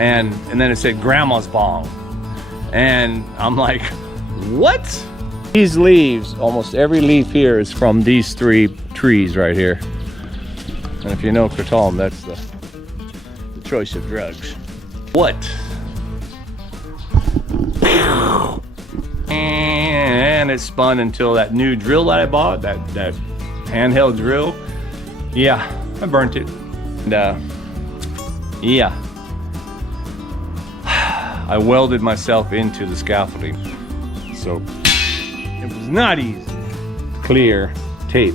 and then it said grandma's bong, and I'm like, what? These leaves, almost every leaf here is from these 3 trees right here. And if you know kratom, that's the choice of drugs. What? And it spun until that new drill that I bought, that handheld drill. Yeah, I burnt it. And yeah, I welded myself into the scaffolding. So it was not easy. Clear tape.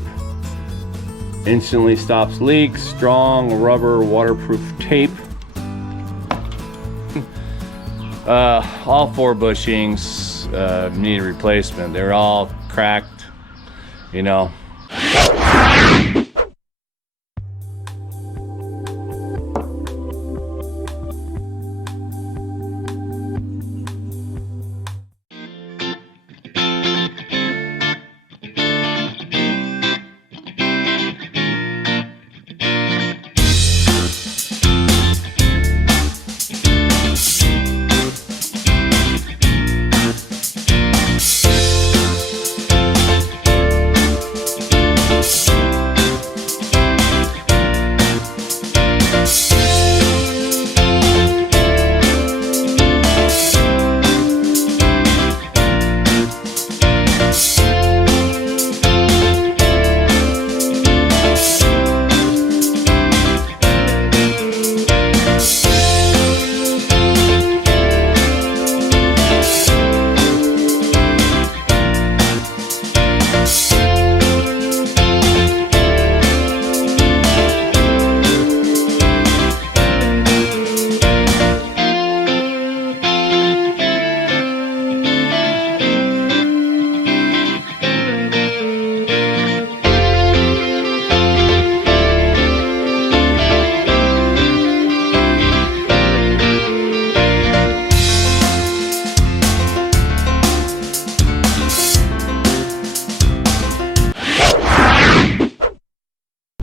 Instantly stops leaks. Strong rubber waterproof tape. All 4 bushings need a replacement. They're all cracked, you know.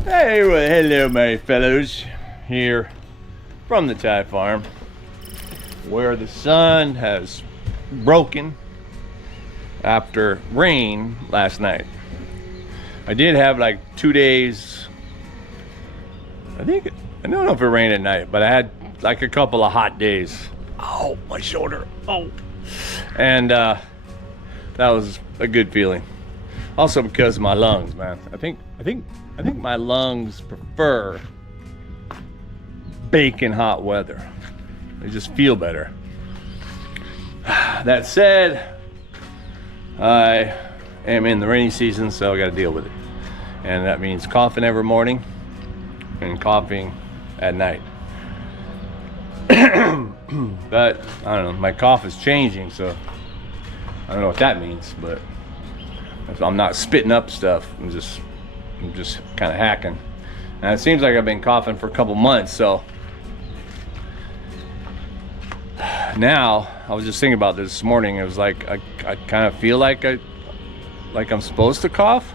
Hey, well, hello my fellows, here from the Thai farm where the sun has broken after rain last night. I did have like 2 days, I don't know if it rained at night, but I had like a couple of hot days. Oh, my shoulder, oh. And that was a good feeling. Also because of my lungs, man. I think my lungs prefer baking hot weather. They just feel better. That said, I am in the rainy season, so I got to deal with it. And that means coughing every morning and coughing at night. But I don't know, my cough is changing, so I don't know what that means, but I'm not spitting up stuff. I'm just kind of hacking. And it seems like I've been coughing for a couple months, so now I was just thinking about this morning. It was like I kind of feel like I'm supposed to cough,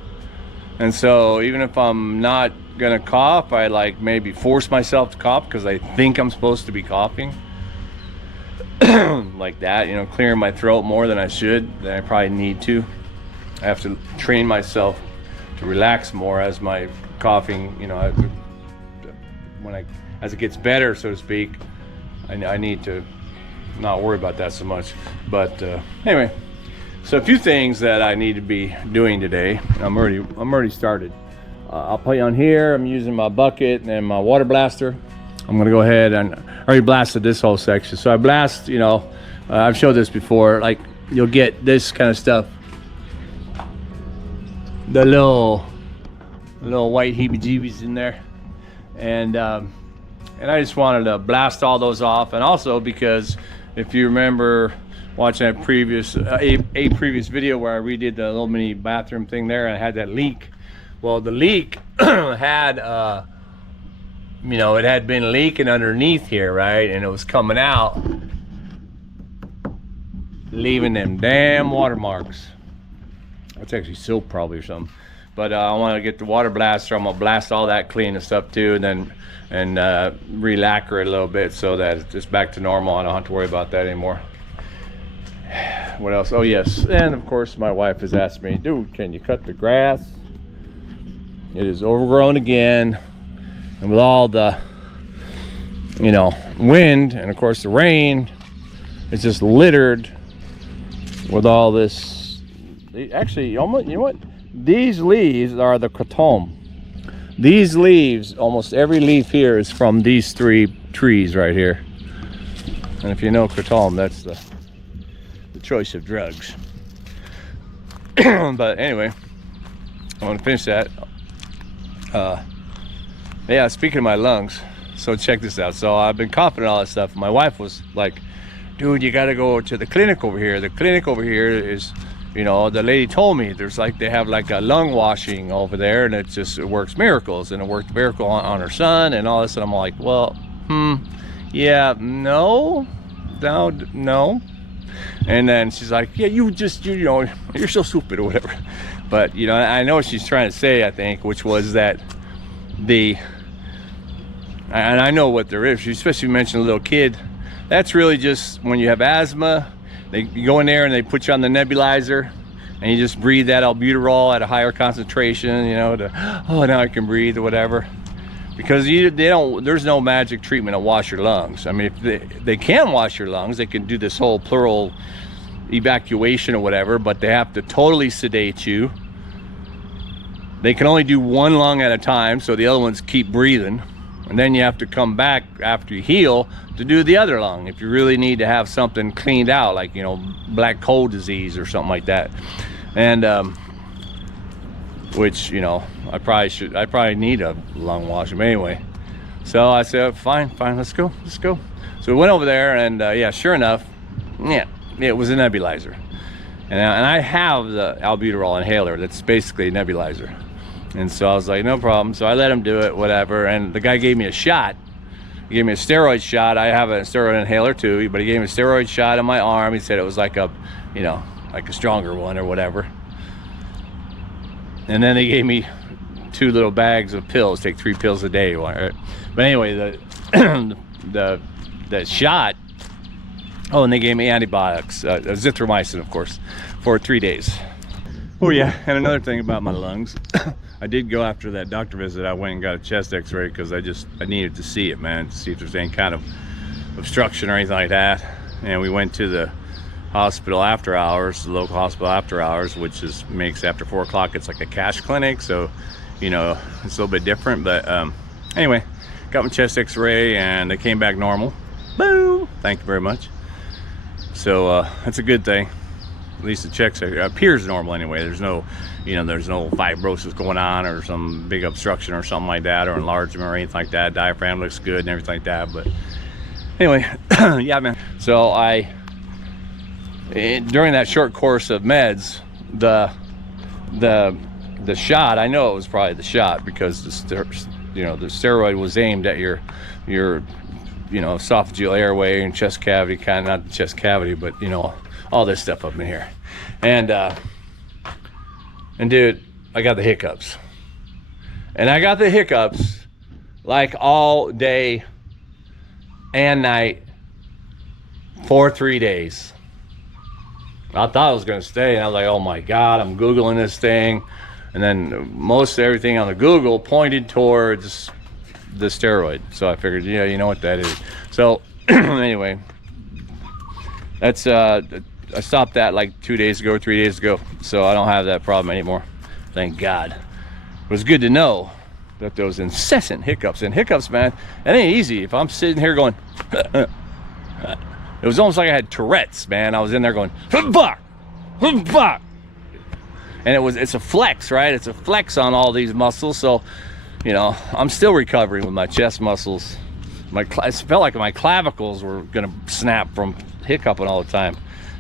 and so even if I'm not gonna cough, I like maybe force myself to cough because I think I'm supposed to be coughing. Like that, you know, clearing my throat more than I should, than I probably need to. I have to train myself to relax more as my coughing, you know, as it gets better, so to speak. I need to not worry about that so much. But anyway, so a few things that I need to be doing today. I'm already started. I'll put you on here. I'm using my bucket and my water blaster. I'm gonna go ahead and I already blasted this whole section. So I blast, you know, I've showed this before, like you'll get this kind of stuff. The little white heebie-jeebies in there, and I just wanted to blast all those off. And also because if you remember watching that previous previous video where I redid the little mini bathroom thing there, and I had that leak. Well, the leak had you know, it had been leaking underneath here, right, and it was coming out, leaving them damn watermarks. That's actually silk probably or something. but I want to get the water blaster. I'm gonna blast all that clean and stuff too, and then re-lacquer it a little bit so that it's just back to normal. I don't have to worry about that anymore. What else? Oh yes, and of course my wife has asked me, dude, can you cut the grass? It is overgrown again, and with all the, you know, wind and of course the rain, it's just littered with all this. Actually, almost, you know what? These leaves are the kratom. These leaves, almost every leaf here is from these 3 trees right here. And if you know kratom, that's the choice of drugs. But anyway, I want to finish that. Yeah, speaking of my lungs, so check this out. So I've been coughing and all that stuff. My wife was like, dude, you got to go to the clinic over here. The clinic over here is, you know, the lady told me there's like, they have like a lung washing over there, and it works miracles, and it worked miracle on her son and all this. And I'm like, well, yeah, no. And then she's like, yeah, you know, you're so stupid or whatever. But, you know, I know what she's trying to say, I think, which was that and I know what there is. She especially mentioned a little kid. That's really just when you have asthma, you go in there and they put you on the nebulizer, and you just breathe that albuterol at a higher concentration, you know, oh, now I can breathe or whatever. Because there's no magic treatment to wash your lungs. I mean, if they can wash your lungs, they can do this whole pleural evacuation or whatever, but they have to totally sedate you. They can only do one lung at a time, so the other ones keep breathing. And then you have to come back after you heal to do the other lung if you really need to have something cleaned out, like, you know, black coal disease or something like that. And which, you know, I probably need a lung wash. But anyway, so I said, fine, let's go. So we went over there, and yeah, sure enough, yeah, it was a nebulizer. And I have the albuterol inhaler that's basically a nebulizer. And so I was like, no problem. So I let him do it, whatever. And the guy gave me a shot. He gave me a steroid shot. I have a steroid inhaler too, but he gave me a steroid shot on my arm. He said it was like a, you know, like a stronger one or whatever. And then they gave me 2 little bags of pills. Take 3 pills a day. Right? But anyway, the shot. Oh, and they gave me antibiotics, azithromycin, of course, for 3 days. Oh yeah, and another thing about my lungs. I did go after that doctor visit. I went and got a chest x-ray because I needed to see it, man, to see if there's any kind of obstruction or anything like that. And we went to the hospital after hours, the local hospital after hours, which makes after 4 o'clock, it's like a cash clinic. So, you know, it's a little bit different. But anyway, got my chest x-ray and they came back normal. Boom! Thank you very much. So that's a good thing. At least the checks appears normal anyway. There's no, you know, there's no fibrosis going on or some big obstruction or something like that, or enlargement or anything like that. Diaphragm looks good and everything like that. But anyway, yeah, man. So during that short course of meds, the shot, I know it was probably the shot because the steroid was aimed at your you know, esophageal airway and chest cavity, kind of, not the chest cavity, but, you know, all this stuff up in here. And dude, I got the hiccups. And I got the hiccups like all day and night for 3 days. I thought I was gonna stay, and I was like, oh my God, I'm Googling this thing. And then most everything on the Google pointed towards the steroid. So I figured, yeah, you know what that is. So anyway, that's I stopped that like 2 days ago, 3 days ago. So I don't have that problem anymore. Thank God. It was good to know that those incessant hiccups, and hiccups, man, it ain't easy. If I'm sitting here going, it was almost like I had Tourette's, man. I was in there going, and it's a flex, right? It's a flex on all these muscles. So, you know, I'm still recovering with my chest muscles. It felt like my clavicles were gonna snap from hiccuping all the time.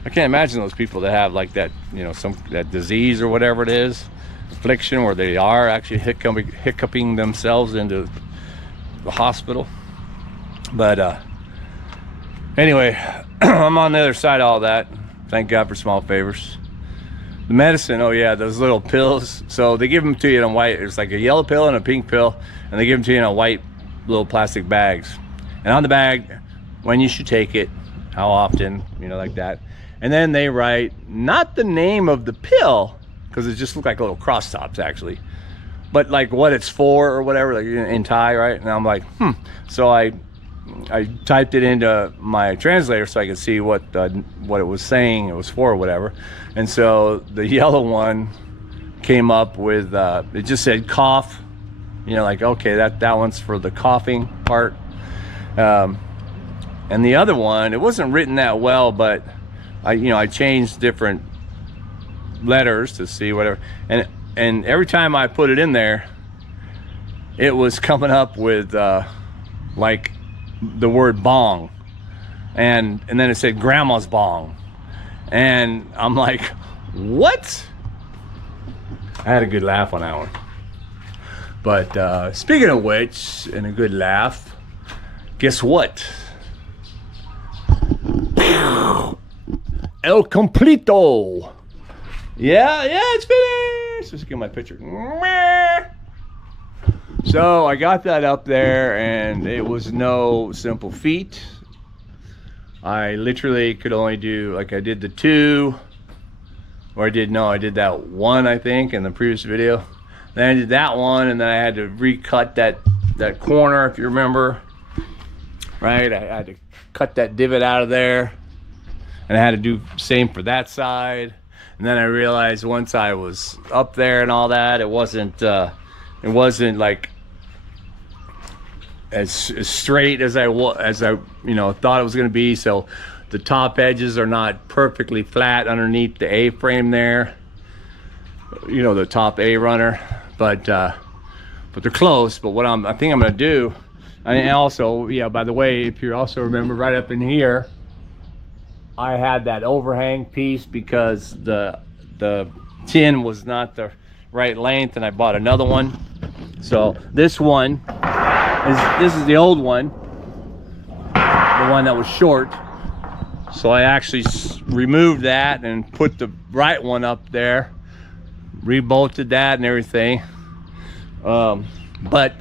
I can't imagine those people that have like that, you know, that disease or whatever it is, affliction, where they are actually hiccuping themselves into the hospital. But anyway, I'm on the other side of all that. Thank God for small favors. The medicine, oh yeah, those little pills. So they give them to you in white. It's like a yellow pill and a pink pill, and they give them to you in a white little plastic bags. And on the bag, when you should take it, how often, you know, like that. And then they write not the name of the pill, because it just looked like little cross tops actually, but like what it's for or whatever, like in Thai, right? And I'm like, So I typed it into my translator so I could see what it was saying it was for or whatever. And so the yellow one came up with it just said cough, you know, like, okay, that one's for the coughing part. And the other one, it wasn't written that well, but I changed different letters to see whatever, and every time I put it in there, it was coming up with like the word bong, and then it said grandma's bong, and I'm like, what? I had a good laugh on that one. But speaking of which, and a good laugh, guess what? El completo. Yeah, it's finished. Let's get my picture. So I got that up there, and it was no simple feat. I literally could only do, like, I did the 2, or I did that 1, I think, in the previous video. Then I did that one, and then I had to recut that corner, if you remember. Right, I had to cut that divot out of there, and I had to do the same for that side. And then I realized once I was up there and all that, it wasn't like as straight as I you know, thought it was going to be. So the top edges are not perfectly flat underneath the A-frame there, you know, the top A runner, but they're close. But what I think I'm going to do, and also, yeah, by the way, if you also remember, right up in here I had that overhang piece because the tin was not the right length, and I bought another one. So this one this is the old one, the one that was short. So I actually removed that and put the right one up there, rebolted that and everything. But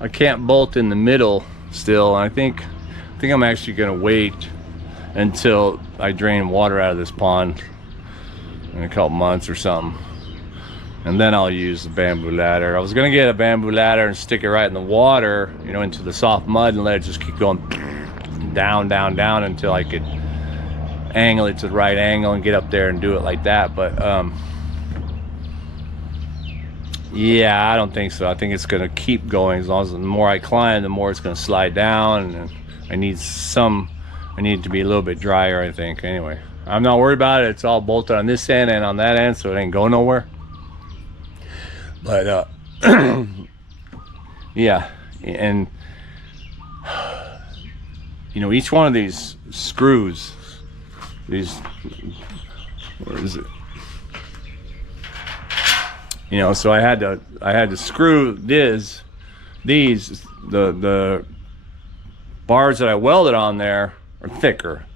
I can't bolt in the middle still. I think I'm actually gonna wait until I drain water out of this pond in a couple months or something, and then I'll use the bamboo ladder. I was gonna get a bamboo ladder and stick it right in the water, you know, into the soft mud, and let it just keep going down until I could angle it to the right angle and get up there and do it like that. But yeah, I don't think so. I think it's gonna keep going. As long as the more I climb, the more it's gonna slide down, and I need it to be a little bit drier, I think. Anyway, I'm not worried about it. It's all bolted on this end and on that end, so it ain't going nowhere. But yeah, and you know, each one of these screws, where is it? You know, so I had to screw these the bars that I welded on there are thicker,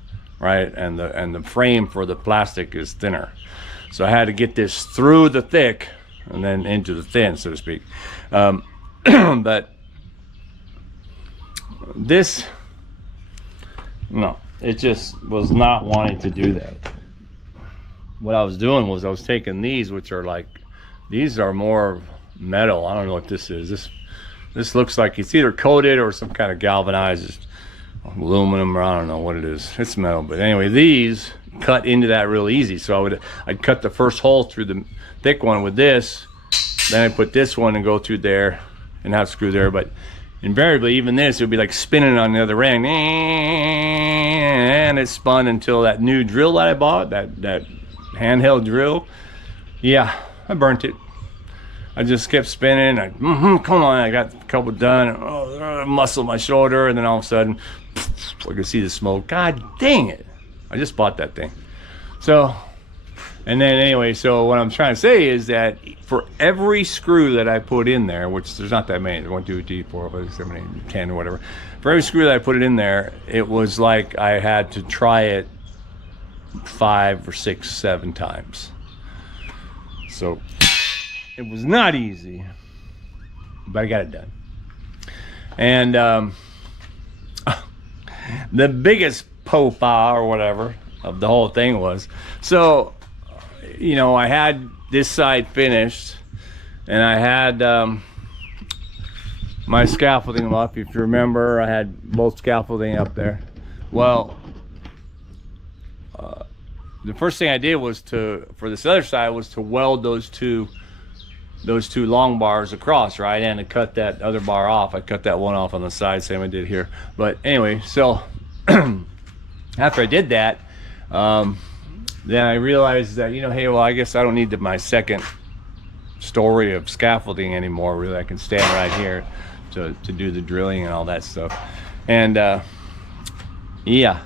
right? And the frame for the plastic is thinner. So I had to get this through the thick and then into the thin, so to speak. But this, no, it just was not wanting to do that. What I was doing was I was taking these, which are like, these are more metal. I don't know what this is. This looks like it's either coated or some kind of galvanized aluminum, or I don't know what it is. It's metal, but anyway, these cut into that real easy. So I'd cut the first hole through the thick one with this, then I put this one and go through there and have screw there. But invariably, even this, it would be like spinning on the other end, and it spun until that new drill that I bought, that handheld drill, yeah, I burnt it. I just kept spinning. Come on, I got a couple done. I muscled my shoulder, and then all of a sudden, I could see the smoke. God dang it! I just bought that thing. So, and then anyway, so what I'm trying to say is that for every screw that I put in there, which there's not that many, there's 1, 2, 3, 4, 5, 6, 7, 8, 10, or whatever. For every screw that I put it in there, it was like I had to try it 5 or 6, 7 times. So it was not easy, but I got it done. And the biggest popa or whatever of the whole thing was, so, you know, I had this side finished, and I had my scaffolding up. If you remember, I had both scaffolding up there. Well, the first thing I did was for this other side was to weld those two long bars across, right, and to cut that other bar off. I cut that one off on the side, same I did here. But anyway, so after I did that, then I realized that, you know, hey, well, I guess I don't need my second story of scaffolding anymore. Really, I can stand right here to do the drilling and all that stuff. And yeah,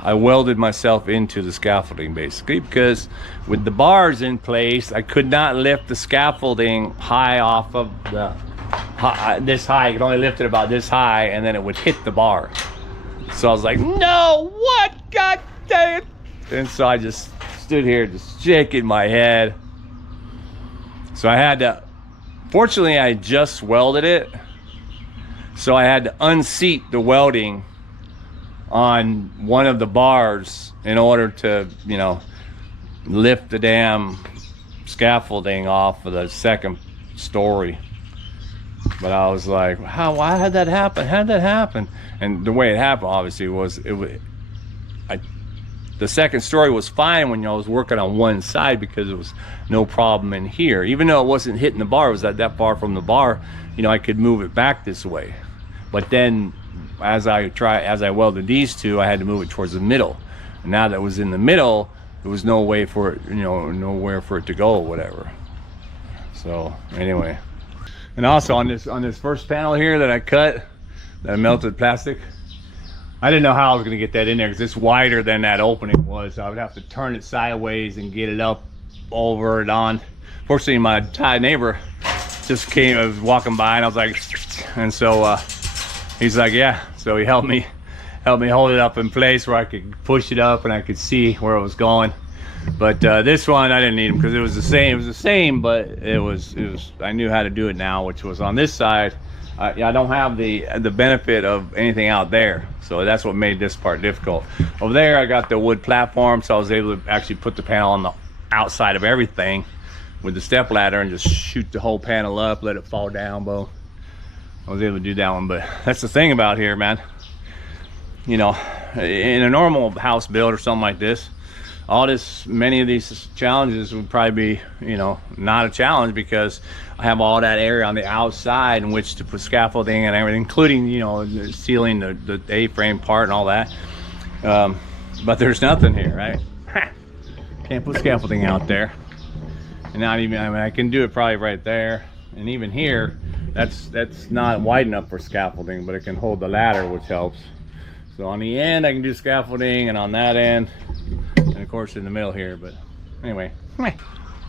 I welded myself into the scaffolding basically, because with the bars in place, I could not lift the scaffolding high off of the this high. I could only lift it about this high, and then it would hit the bar. So I was like, no, what? God dang it. And so I just stood here just shaking my head. So I had to, fortunately I just welded it, so I had to unseat the welding on one of the bars in order to, you know, lift the damn scaffolding off of the second story. But I was like, why had that happen? How did that happen? And the way it happened, obviously, was the second story was fine when I was working on one side, because it was no problem in here. Even though it wasn't hitting the bar, it was that far from the bar, you know, I could move it back this way. But then as I welded these two, I had to move it towards the middle. And now that it was in the middle, there was no way for it, you know, nowhere for it to go or whatever. So anyway. And also on this first panel here that I cut, that I melted plastic, I didn't know how I was going to get that in there, because it's wider than that opening was. So I would have to turn it sideways and get it up over and on. Fortunately, my Thai neighbor just came, I was walking by, and I was like, and so he's like, yeah. So he helped me hold it up in place where I could push it up and I could see where it was going. But this one I didn't need them, because it was the same. It was the same, but it was. I knew how to do it now, which was on this side. I don't have the benefit of anything out there, so that's what made this part difficult. Over there, I got the wood platform, so I was able to actually put the panel on the outside of everything with the step ladder and just shoot the whole panel up, let it fall down. Boom. I was able to do that one. But that's the thing about here, man. You know, in a normal house build or something like this, many of these challenges would probably be, you know, not a challenge, because I have all that area on the outside in which to put scaffolding and everything, including, you know, sealing the A-frame part and all that. But there's nothing here, right? Can't put scaffolding out there. And not even, I mean, I can do it probably right there. And even here, that's not wide enough for scaffolding, but it can hold the ladder, which helps. So on the end, I can do scaffolding, and on that end, and of course in the middle here. But anyway,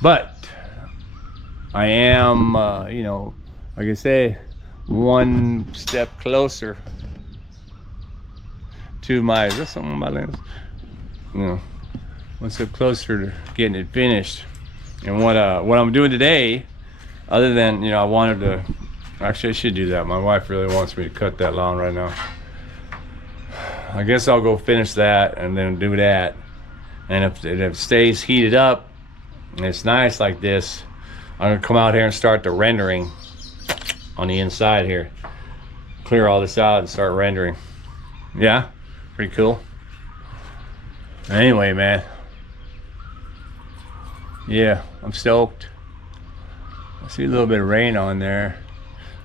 but I am, you know, like I say, one step closer to my, is this something on my lens? You know, one step closer to getting it finished. And what I'm doing today, other than, you know, I wanted to, actually I should do that. My wife really wants me to cut that lawn right now. I guess I'll go finish that and then do that. And if it stays heated up and it's nice like this, I'm gonna come out here and start the rendering on the inside here. Clear all this out and start rendering. Yeah, pretty cool. Anyway, man. Yeah, I'm stoked. I see a little bit of rain on there.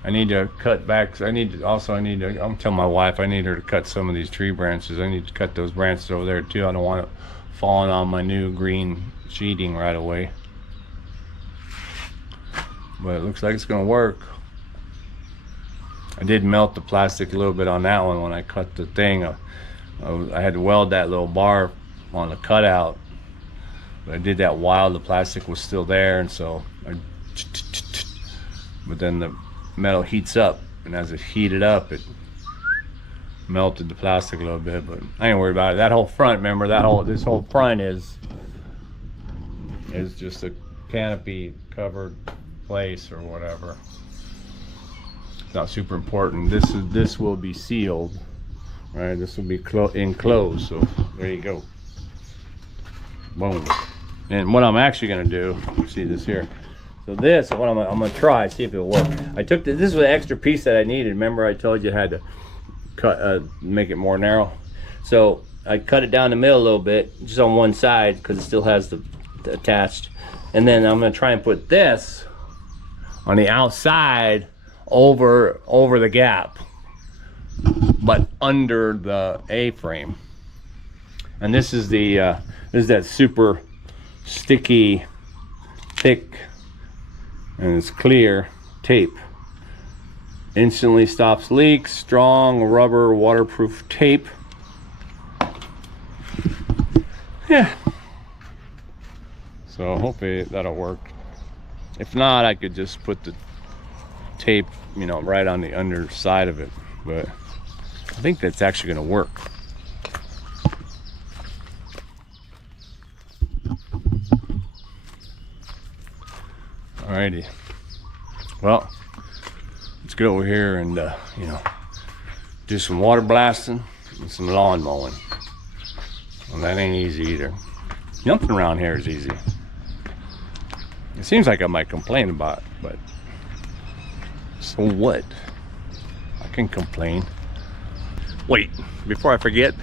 I need to cut back. I'm telling my wife I need her to cut some of these tree branches. I need to cut those branches over there too. I don't want it falling on my new green sheeting right away. But it looks like it's gonna work. I did melt the plastic a little bit on that one when I cut the thing. I had to weld that little bar on the cutout. But I did that while the plastic was still there, and so but then the metal heats up, and as it heated up, it melted the plastic a little bit. But I ain't worried about it. That whole front, remember, this whole front is is just a canopy covered place or whatever. It's not super important. This will be sealed, right? This will be enclosed. So there you go. Boom. And what I'm actually going to do, you see this here. So this, what I'm going to try, see if it'll work. I took this was an extra piece that I needed. Remember I told you I had to cut, make it more narrow. So I cut it down the middle a little bit, just on one side, because it still has the attached. And then I'm going to try and put this on the outside over the gap, but under the A-frame. And this is that super sticky, thick, and it's clear tape. Instantly stops leaks. Strong rubber waterproof tape. Yeah. So hopefully that'll work. If not, I could just put the tape, you know, right on the underside of it. But I think that's actually going to work. Alrighty. Well, let's get over here and you know, do some water blasting and some lawn mowing. Well, that ain't easy either. Nothing around here is easy. It seems like I might complain about it, but so what? I can complain. Wait, before I forget,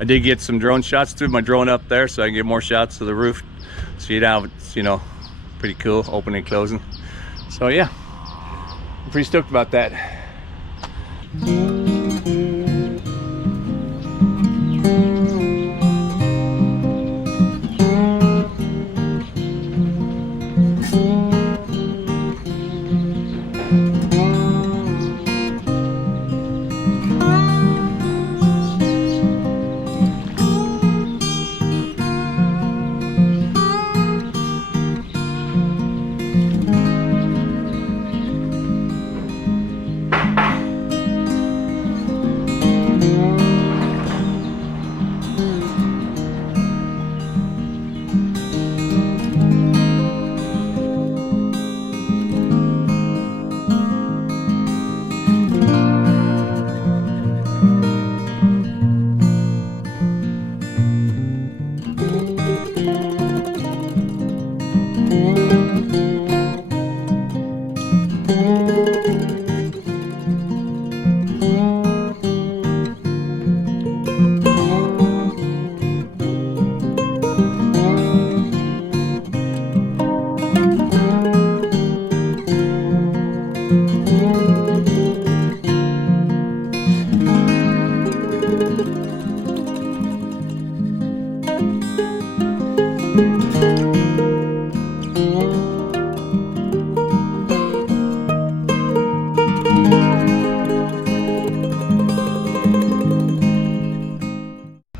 I did get some drone shots. Threw my drone up there so I can get more shots of the roof. See it out, it's, you know, pretty cool, opening and closing. So yeah, I'm pretty stoked about that.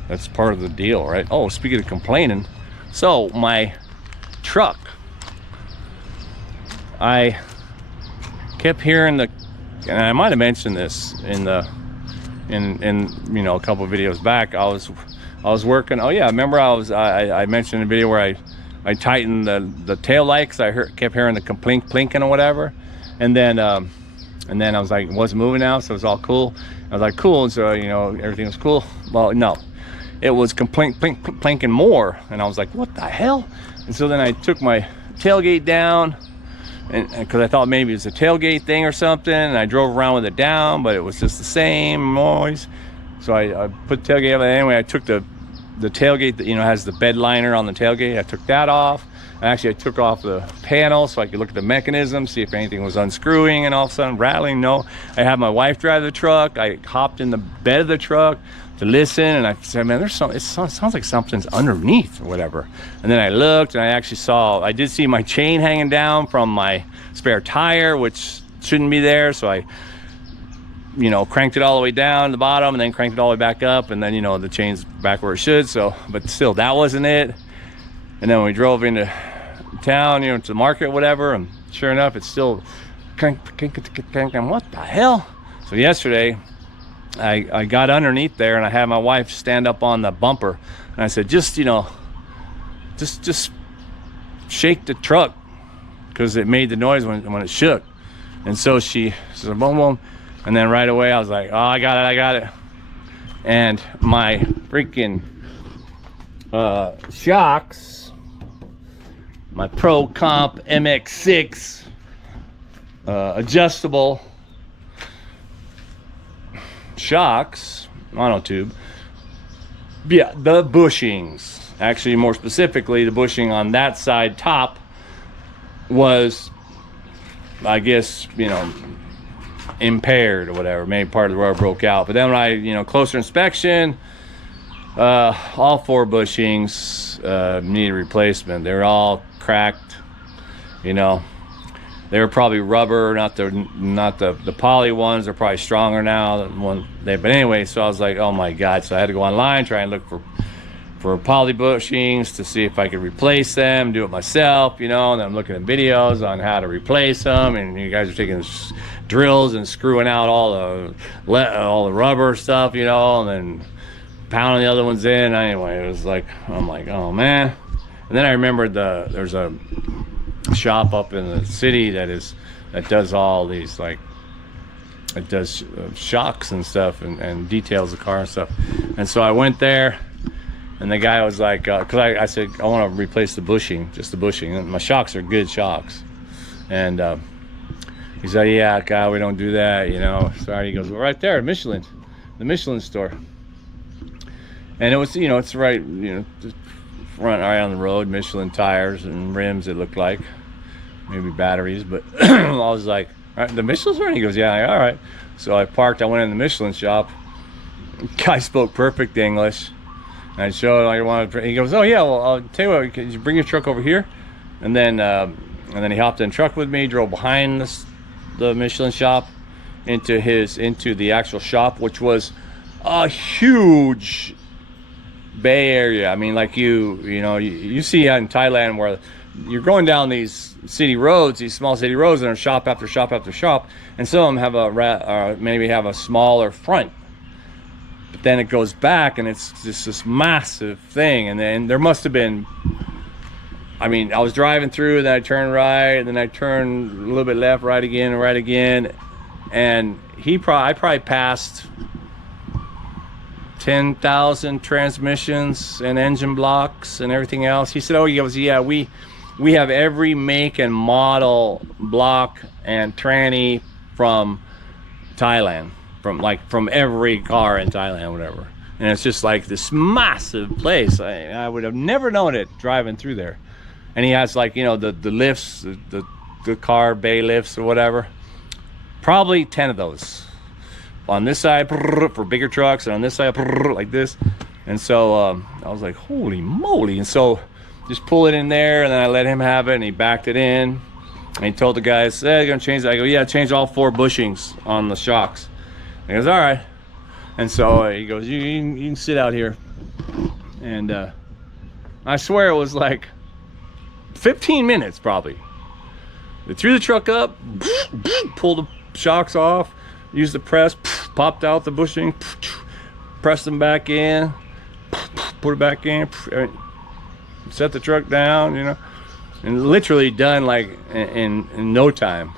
That's part of the deal, right? Oh, speaking of complaining, so my truck, I kept hearing and I might have mentioned this in you know, a couple of videos back. I was working. Oh yeah, remember I mentioned in a video where I tightened the tail light because I kept hearing the complink plinking or whatever, and then I was like, it wasn't moving now, so it was all cool. I was like, cool, and so, you know, everything was cool. Well, no, it was complink plinking more, and I was like, what the hell? And so then I took my tailgate down, and because I thought maybe it was a tailgate thing or something, and I drove around with it down, but it was just the same noise. So I put the tailgate up. Anyway, I took the tailgate that, you know, has the bed liner on the tailgate. I took that off. Actually, I took off the panel so I could look at the mechanism, see if anything was unscrewing and all of a sudden rattling. No, I had my wife drive the truck. I hopped in the bed of the truck to listen, and I said, man, there's it sounds like something's underneath or whatever. And then I looked, and I did see my chain hanging down from my spare tire, which shouldn't be there. So I, you know, cranked it all the way down to the bottom and then cranked it all the way back up, and then, you know, the chain's back where it should. So, but still, that wasn't it. And then when we drove into town, you know, to the market, whatever, and sure enough, it's still crank. What the hell? So yesterday, I got underneath there, and I had my wife stand up on the bumper, and I said, just, you know, just shake the truck because it made the noise when it shook. And so she said, boom, boom. And then right away I was like, oh, I got it. And my freaking shocks, my Pro Comp MX6 adjustable shocks, monotube. Yeah, the bushings. Actually, more specifically, the bushing on that side top was, I guess, you know, impaired or whatever. Maybe part of the rubber broke out. But then when I, you know, closer inspection, all 4 bushings needed replacement. They were all cracked, you know. They were probably rubber, not the poly ones. They're probably stronger now than one. But anyway, so I was like, oh my God. So I had to go online, try and look for poly bushings to see if I could replace them, do it myself, you know. And then I'm looking at videos on how to replace them, and you guys are taking drills and screwing out all the rubber stuff, you know, and then pounding the other ones in. Anyway, it was like, I'm like, oh man. And then I remembered there's a shop up in the city that does all these, like, it does shocks and stuff and details the car and stuff. And so I went there, and the guy was like, because I said I want to replace the bushing, just the bushing. And my shocks are good shocks, and he said, yeah, God, we don't do that, you know. Sorry. He goes, well, right there, the Michelin store. And it was, you know, it's right, you know, just front right on the road, Michelin tires and rims, it looked like, maybe batteries. But I was like, all right, the Michelin store? And he goes, yeah, all right. So I parked, I went in the Michelin shop. Guy spoke perfect English. And I showed him I wanted. He goes, oh yeah, well, I'll tell you what, can you bring your truck over here? And then he hopped in the truck with me, drove behind the Michelin shop into the actual shop, which was a huge Bay Area. I mean, like you know, you see out in Thailand where you're going down these city roads, these small city roads, and there's shop after shop after shop, and some of them have maybe have a smaller front, but then it goes back and it's just this massive thing. And then there must have been, I mean, I was driving through, and then I turned right, and then I turned a little bit left, right again, and I probably passed 10,000 transmissions and engine blocks and everything else. He said, oh, he goes, yeah, we have every make and model block and tranny from Thailand, from every car in Thailand, whatever. And it's just like this massive place. I would have never known it driving through there. And he has, like, you know, the lifts, the car bay lifts or whatever. Probably 10 of those on this side for bigger trucks, and on this side like this. And so I was like, holy moly. And so just pull it in there, and then I let him have it, and he backed it in, and he told the guys, hey, you're gonna change that? I go, yeah, change all 4 bushings on the shocks. He goes, all right. And so he goes, you can sit out here. And I swear it was like 15 minutes probably. They threw the truck up, pulled the shocks off, used the press, popped out the bushing, pressed them back in, put it back in, set the truck down, you know, and literally done like in no time.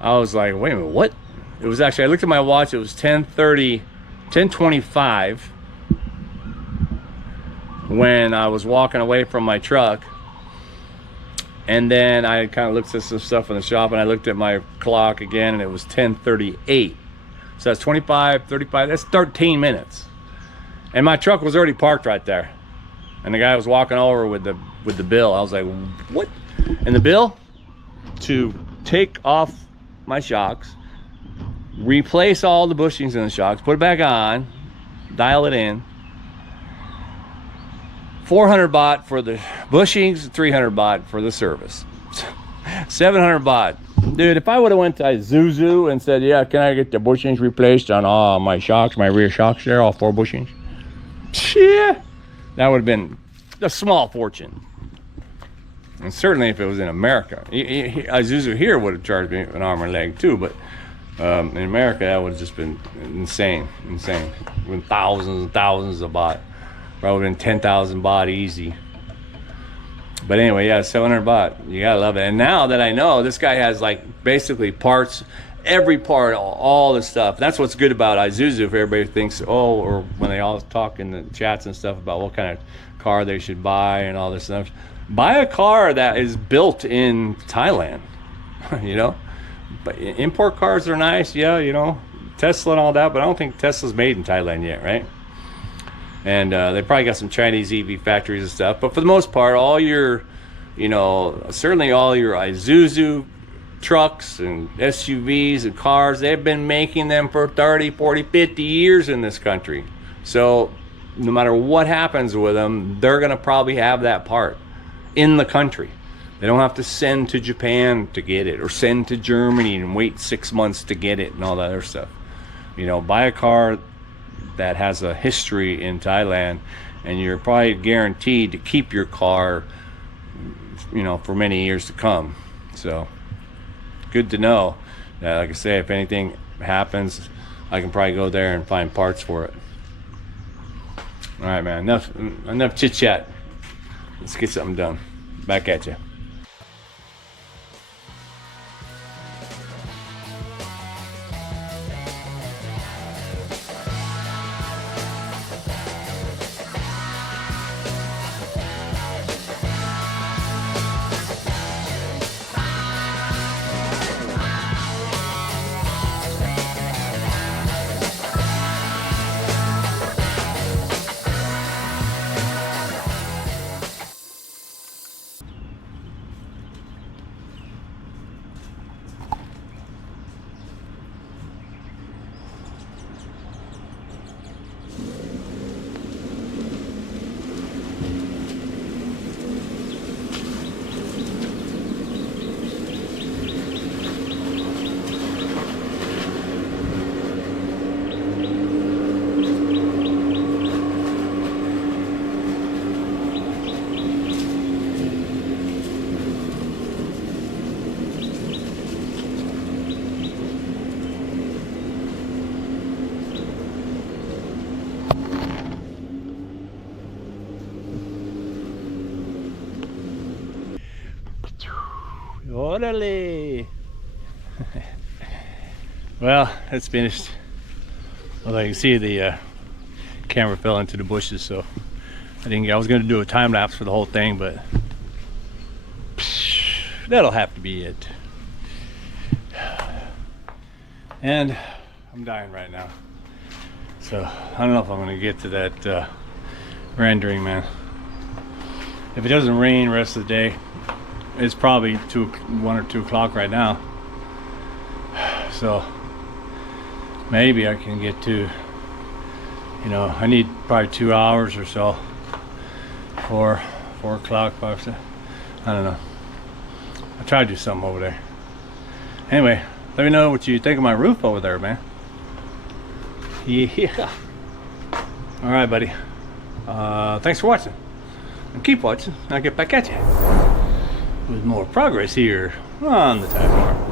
I was like, wait a minute, what? It was actually, I looked at my watch, it was 10:25 when I was walking away from my truck. And then I kind of looked at some stuff in the shop, and I looked at my clock again, and it was 10:38. So that's 25, 35, that's 13 minutes. And my truck was already parked right there. And the guy was walking over with the bill. I was like, what? And the bill to take off my shocks, replace all the bushings in the shocks, put it back on, dial it in. 400 baht for the bushings, 300 baht for the service. 700 baht. Dude, if I would have went to Isuzu and said, yeah, can I get the bushings replaced on all my shocks, my rear shocks there, all 4 bushings? Yeah, that would have been a small fortune. And certainly if it was in America. Isuzu here would have charged me an arm and leg too, but in America that would have just been insane. Been thousands and thousands of baht. Probably been 10,000 baht easy. But anyway, yeah, 700 baht. You gotta love it. And now that I know, this guy has like basically parts, every part, all the stuff. That's what's good about Isuzu. If everybody thinks, oh, or when they all talk in the chats and stuff about what kind of car they should buy and all this stuff, buy a car that is built in Thailand. You know, but import cars are nice, yeah, you know, Tesla and all that, but I don't think Tesla's made in Thailand yet, right? And they probably got some Chinese EV factories and stuff, but for the most part, all your, you know, certainly all your Isuzu trucks and SUVs and cars, they've been making them for 30, 40, 50 years in this country. So no matter what happens with them, they're gonna probably have that part in the country. They don't have to send to Japan to get it, or send to Germany and wait 6 months to get it and all that other stuff. You know, buy a car that has a history in Thailand, and you're probably guaranteed to keep your car, you know, for many years to come. So good to know that, like I say, if anything happens, I can probably go there and find parts for it. All right, man, enough chit chat. Let's get something done. Back at you. Orderly. Well, it's finished. Well, you can see the camera fell into the bushes, so I was going to do a time lapse for the whole thing, but that'll have to be it. And I'm dying right now, so I don't know if I'm going to get to that rendering, man. If it doesn't rain the rest of the day, it's probably 1 or 2 o'clock right now, so maybe I can get to, you know, I need probably 2 hours or so for 4 o'clock, 5, I don't know. I'll try to do something over there. Anyway, let me know what you think of my roof over there, man. Yeah. All right, buddy. Thanks for watching, and keep watching. I'll get back at you with more progress here on the Thai Farm.